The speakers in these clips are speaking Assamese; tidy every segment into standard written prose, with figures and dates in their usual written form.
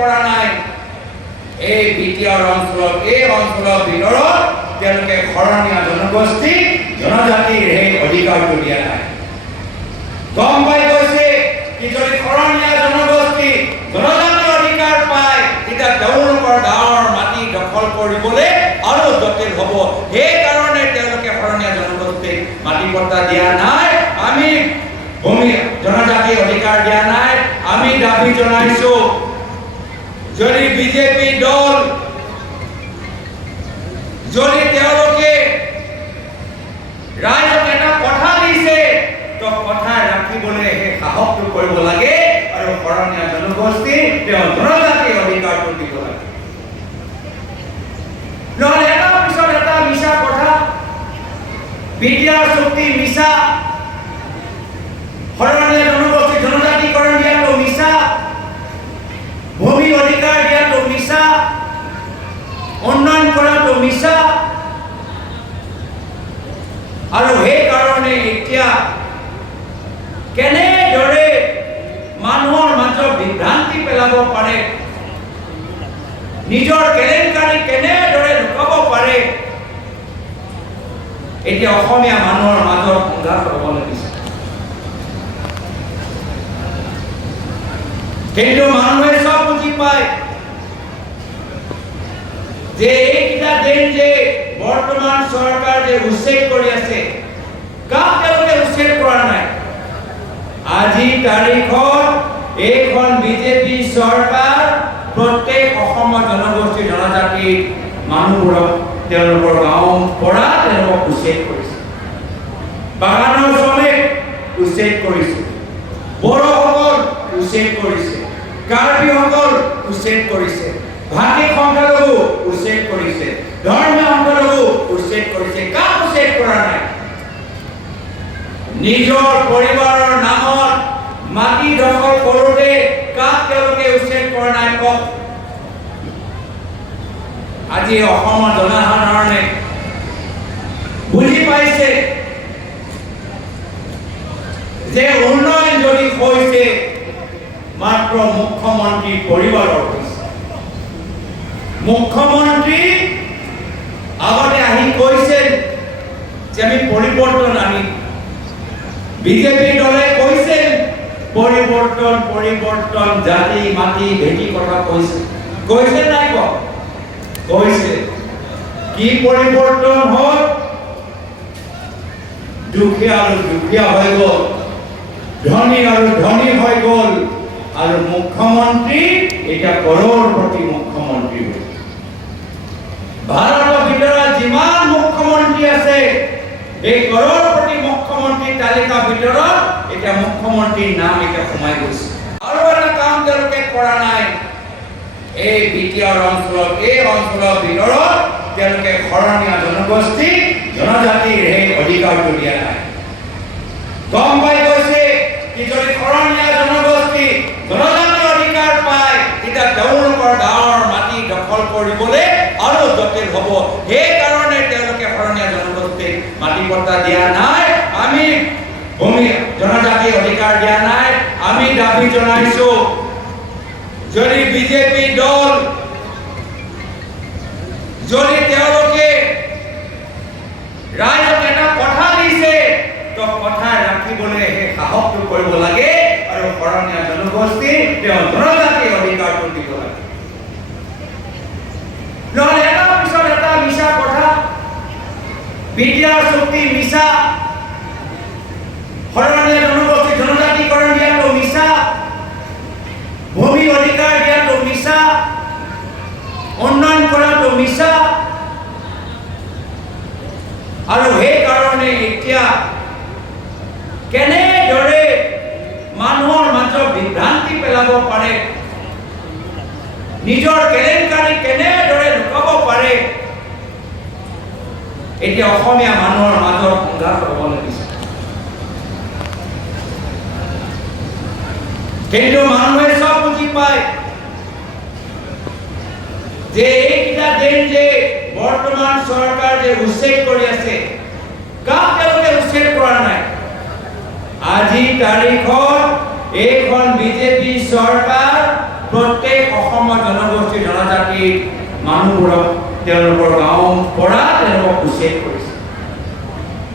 কৰা নাই এই বিটিআৰ অঞ্চলত এই অঞ্চলৰ ভিতৰত তেওঁলোকে শৰণীয়া জনগোষ্ঠী জনজাতিৰ সেই অধিকাৰটো দিয়া নাই গম পাই গৈছে কি যদি শৰণীয়া জনগোষ্ঠী জনজাতি অধিকাৰ পায় তেতিয়া তেওঁলোকৰ গাঁৱৰ মাটি দখল কৰিবলৈ আৰু জটিল হ'ব সেইকাৰণে তেওঁলোকে শৰণীয়া জনগোষ্ঠীক মাটি পট্টা দিয়া নাই আমি ভূমি জনজাতি অধিকাৰ দিয়া নাই আমি দাবী জনাইছো যদি বিজেপি দল যদি তেওঁলোকে ৰাইজক এটা কথা দিছে তো কথা ৰাখিবলৈ সেই সাহসটো কৰিব লাগে আৰু শৰণীয়া জনগোষ্ঠী তেওঁ জনজাতি অধিকাৰটো দিব লাগে নহ'লে এটা পিছত এটা মিছা কথা বিটিআৰ চুক্তি মিছা শৰণীয়া জনগোষ্ঠী জনজাতিকৰণ দিয়াটো মিছা ভূমি অধিকাৰ দিয়াটো মিছা উন্নয়ন কৰাটো মিছা আৰু সেইকাৰণে এতিয়া কেনেদৰে মানুহৰ মাজত বিভ্ৰান্তি পেলাব পাৰে নিজৰ কেলেংকাৰী কেনেদৰে লুকাব পাৰে এতিয়া অসমীয়া মানুহৰ মাজত সংঘাত হ'ব লাগিছে কিন্তু মানুহে সব বুঝি পায় যে এইটা দিন যে বর্তমান সরকার যে উচ্ছেদ কৰি আছে কাক তেওঁলোকে উচ্ছেদ কৰা নাই আজি তাৰিখত এইখন বিজেপি চৰকাৰ প্ৰত্যেক অসমৰ জনগোষ্ঠী জনজাতি মানুহবোৰক তেওঁলোকৰ গাঁৱৰ পৰা তেওঁলোকক উচ্ছেদ কৰিছে বাগানৰ শ্ৰমিক উচ্ছেদ কৰিছে বড়োসকল উচ্ছেদ কৰিছে কাৰ্বিসকল উচ্ছেদ কৰিছে ভাষিক সংখ্যালঘু উচ্ছেদ কৰিছে ধৰ্মীয় সংখ্যালঘু উচ্ছেদ কৰিছে কাক উচ্ছেদ কৰা নাই নিজৰ পৰিবাৰৰ নামত মাটি দখল কৰোঁতে কাক তেওঁলোকে উচ্ছেদ কৰা নাই কওক আজি অসমৰ জনসাধাৰণে বুজি পাইছে যে উন্নয়ন যদি হৈছে মাত্ৰ মুখ্যমন্ত্ৰী পৰিবাৰৰ মুখ্যমন্ত্ৰী আগতে আহি কৈছিল যে আমি পৰিৱৰ্তন আনিম বিজেপি দলে কৈছিল পৰিৱৰ্তন জাতি মাটি ভেটি কথা কৈছে নাই কৈছে কি পৰিৱৰ্তন হ'ল দুখীয়া আৰু দুখীয়া হৈ গ'ল ধনী আৰু ধনী হৈ গ'ল আৰু মুখ্যমন্ত্ৰী এটা কৰোড়পতি মুখ্যমন্ত্ৰী হ'ল ভাৰতৰ ভিতৰত যিমান মুখ্যমন্ত্ৰী আছে এই কৰোড়পতি মুখ্যমন্ত্ৰী তালিকাৰ ভিতৰত এটা মুখ্যমন্ত্ৰীৰ নাম এটা সোমাই গৈছে আৰু এটা কাম তেওঁলোকে কৰা নাই এই বিটিআৰ অঞ্চলত এই অঞ্চলৰ ভিতৰত তেওঁলোকে শৰণীয়া জনগোষ্ঠী জনজাতিৰ সেই অধিকাৰটো দিয়া নাই গম পাই গৈছে কি যদি শৰণীয়া জনগোষ্ঠী জনজাতি অধিকাৰ পায় তেতিয়া তেওঁলোকৰ গাঁৱৰ মাটি দখল কৰিবলৈ আৰু জটিল হ'ব সেইকাৰণে তেওঁলোকে শৰণীয়া জনগোষ্ঠীক মাটি পট্টা দিয়া নাই আমি ভূমি জনজাতি অধিকাৰ দিয়া নাই আমি দাবী জনাইছো যদি বিজেপি দল যদি তেওঁলোকে ৰাইজক এটা কথা দিছে তো কথা ৰাখিবলৈ সেই সাহসটো কৰিব লাগে আৰু শৰণীয়া জনগোষ্ঠী তেওঁ জনজাতি অধিকাৰটো দিব লাগে নহ'লে এটা পিছত এটা মিছা কথা বিটিআৰ চুক্তি মিছা শৰণীয়া জনগোষ্ঠী জনজাতিকৰণ দিয়াটো মিছা ভূমি অধিকাৰ দিয়াটো মিছা উন্নয়ন কৰাটো মিছা আৰু সেইকাৰণে এতিয়া কেনেদৰে মানুহৰ মাজত বিভ্ৰান্তি পেলাব পাৰে নিজৰ কেলেংকাৰী কেনেদৰে লুকাব পাৰে এতিয়া অসমীয়া মানুহৰ মাজত সংঘাত হ'ব লাগিছে কিন্তু মানুহে সব বুজি পায় যে এইটা দিন যে বৰ্তমান সৰকাৰ যে উচ্ছেদ কৰি আছে কাক তেওঁলোকে উচ্ছেদ কৰা নাই আজি তাৰিখত এইখন বিজেপি সৰকাৰ প্ৰত্যেক অসমৰ জাতিৰ মানুহবোৰক তেওঁলোকৰ গাঁৱৰ পৰা তেওঁলোকক উচ্ছেদ কৰিছে।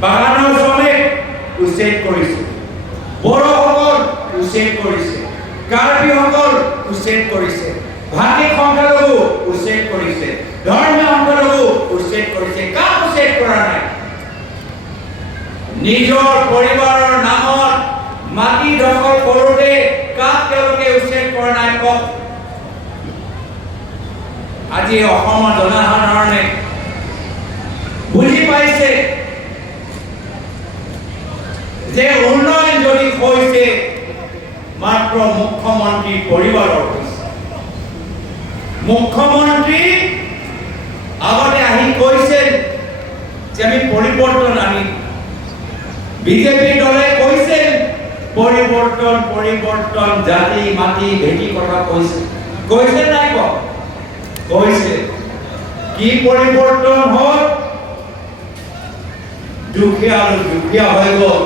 বাগানৰ শ্ৰমিক উচ্ছেদ কৰিছে, বড়োসকল উচ্ছেদ কৰিছে, কাৰ্বিসকল উচ্ছেদ কৰিছে, ভাষিক সংখ্যালঘু উচ্ছেদ কৰিছে, ধৰ্মীয় সংখ্যালঘু উচ্ছেদ কৰিছে। কাক উচ্ছেদ কৰা নাই? নিজৰ পৰিবাৰৰ নামত মাটি দখল কৰোঁতে কাক তেওঁলোকে উচ্ছেদ কৰা নাই কওক? আজি অসমৰ জনসাধাৰণে বুজি পাইছে যে উন্নয়ন যদি হৈছে মাত্ৰ মুখ্যমন্ত্ৰী পৰিবাৰৰ হৈছে। মুখ্যমন্ত্ৰী আগতে আহি কৈছিল যে আমি পৰিৱৰ্তন আনিম। বিজেপি দলে কৈছিল পৰিৱৰ্তন পৰিৱৰ্তন, জাতি মাটি ভেটি কথা কৈছে নাই কওক? কৈছে। কি পৰিৱৰ্তন হ'ল? দুখীয়া আৰু দুখীয়া হৈ গ'ল,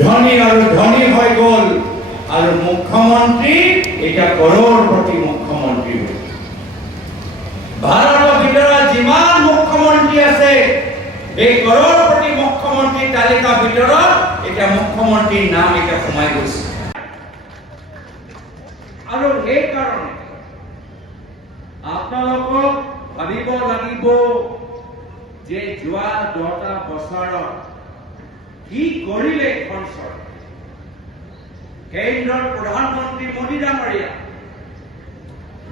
ধনী আৰু ধনী হৈ গ'ল, আৰু মুখ্যমন্ত্ৰী এতিয়া কৰোড়পতি মুখ্যমন্ত্ৰী হ'ল। ভাৰতৰ ভিতৰত যিমান মুখ্যমন্ত্ৰী আছে এই কৰোড়পতি মুখ্যমন্ত্ৰীৰ তালিকাৰ ভিতৰত এতিয়া মুখ্যমন্ত্ৰীৰ নাম এতিয়া সোমাই গৈছে। আৰু সেইকাৰণে আপোনালোকক ভাবিব লাগিব যে যোৱা 10টা বছৰত কি কৰিলে এখন চৰকাৰে। কেন্দ্ৰৰ প্ৰধানমন্ত্ৰী মোদী ডাঙৰীয়া,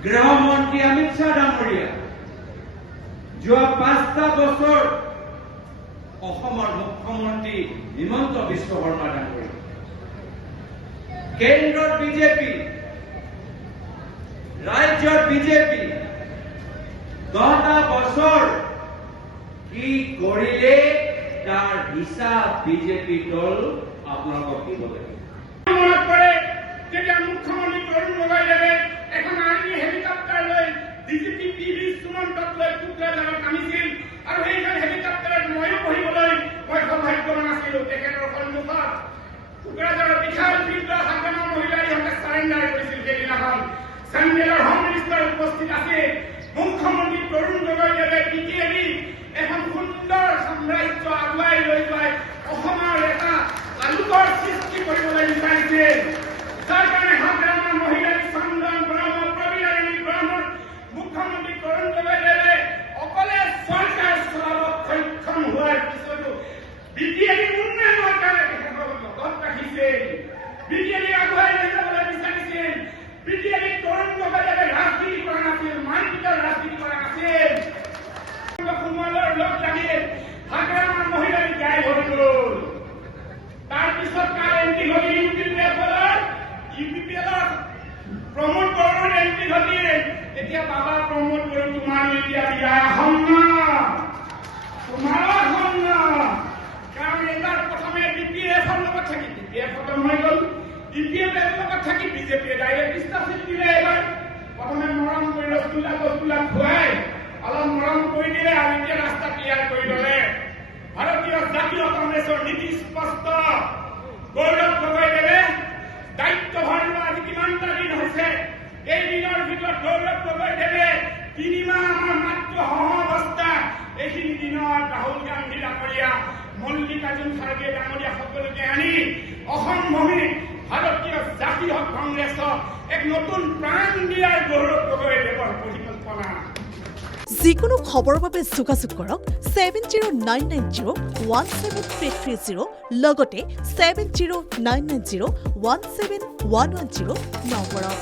গৃহমন্ত্ৰী অমিত শ্বাহ ডাঙৰীয়া যোৱা 5টা বছৰ অসমৰ মুখ্যমন্ত্ৰী হিমন্ত বিশ্ব শৰ্মা ডাঙৰীয়া, কেন্দ্ৰৰ বিজেপি, ৰাজ্যৰ বিজেপি 10টা বছৰ কি কৰিলে তাৰ হিচাপ বিজেপি দল আপোনালোকক দিব লাগিব। মনত পৰে যেতিয়া মুখ্যমন্ত্ৰী তৰুণ গগৈদেৱে এখন আৰ্মি হেলিকপ্টাৰ লৈ ডিজিপি পি.ভি. সুমন্তক লৈ কোকৰাঝাৰত নামিছিল, আৰু সেইখন হেলিকপ্টাৰত ময়ো বহিবলৈ মই সৌভাগ্যৱান আছিলো। তেখেতৰ সন্মুখত কোকৰাঝাৰৰ বিশাল ফিল্ড হাজাৰমান মহিলাই সিহঁতে চাৰেণ্ডাৰ কৰিছিল। সেইদিনাখন চেণ্ট্ৰেলৰ হোম মিনিষ্টাৰ উপস্থিত আছিল। মুখ্যমন্ত্ৰী তৰুণ গগৈদেৱে বিজেপি এখন সুন্দৰ সাম্ৰাজ্য আগুৱাই লৈ যায় অসমৰ এটা আলোকৰ সৃষ্টি কৰিবলৈ বিচাৰিছিল। যাৰ কাৰণে হাজাৰমান মহিলাই চন্দন ব্ৰহ্ম, প্ৰবীৰাণী ব্ৰহ্মৰ মুখ্যমন্ত্ৰী তৰুণ গগৈদেৱে অকলে চৰকাৰ চলাব সক্ষম হোৱাৰ পিছতো বিজেপি উন্নয়নৰ কাৰণে তেখেতক লগত ৰাখিছিল। বিজেপি আগুৱাই লৈ যাবলৈ বিচাৰিছিল। বিজেপি তৰুণ গগৈদেৱে ৰাজনীতি কৰা নাছিল, মাৰপিটৰ ৰাজনীতি কৰা নাছিল। সোমোৱালৰ লগ লাগিল, হাজাৰমান মহিলাই গাই হৈ গ'ল। তাৰপিছত কাৰ এণ্ট্ৰি ঘটিল? ইউপিপিএলৰ প্ৰমোদ বড়োৰ এণ্ট্ৰি ঘটিল। এতিয়া বাবা প্ৰমোদ বড়ো তোমাৰ এতিয়া বিদায় আসন্ন, তোমাৰো আসন্ন। কাৰণ এইবাৰ প্ৰথমে BPF-ৰ লগত থাকি BPF খতম হৈ গ'ল, BPF-ৰ লগত থাকি বিজেপিয়ে ডাইৰেক্ট ষ্টাফিং দিলে। এইবাৰ প্ৰথমে মৰম কৰি ৰসগোল্লা খুৱাই অলপ মৰম কৰি দিলে, আৰু এতিয়া ৰাস্তা ক্লিয়াৰ কৰি ল'লে। ভাৰতীয় জাতীয় কংগ্ৰেছৰ নীতি স্পষ্ট। গৌৰৱ গগৈদেৱে দায়িত্বভাৰ লোৱা আজি কিমানটা দিন হৈছে। এই দিনৰ ভিতৰত গৌৰৱ গগৈদেৱে 3 মাহ আমাৰ মাত্ৰ সহাৱস্থা, এইখিনি দিনত ৰাহুল গান্ধী ডাঙৰীয়া, মল্লিকাৰ্জুন খাৰ্গে ডাঙৰীয়া সকলোকে আনি অসম ভূমিত ভাৰতীয় জাতীয় কংগ্ৰেছক এক নতুন প্ৰাণ দিয়াৰ গৌৰৱ গগৈদেৱৰ পৰিকল্পনা। যিকোনো খবৰৰ বাবে যোগাযোগ কৰক 7099017330 লগতে 7099017110 নম্বৰত।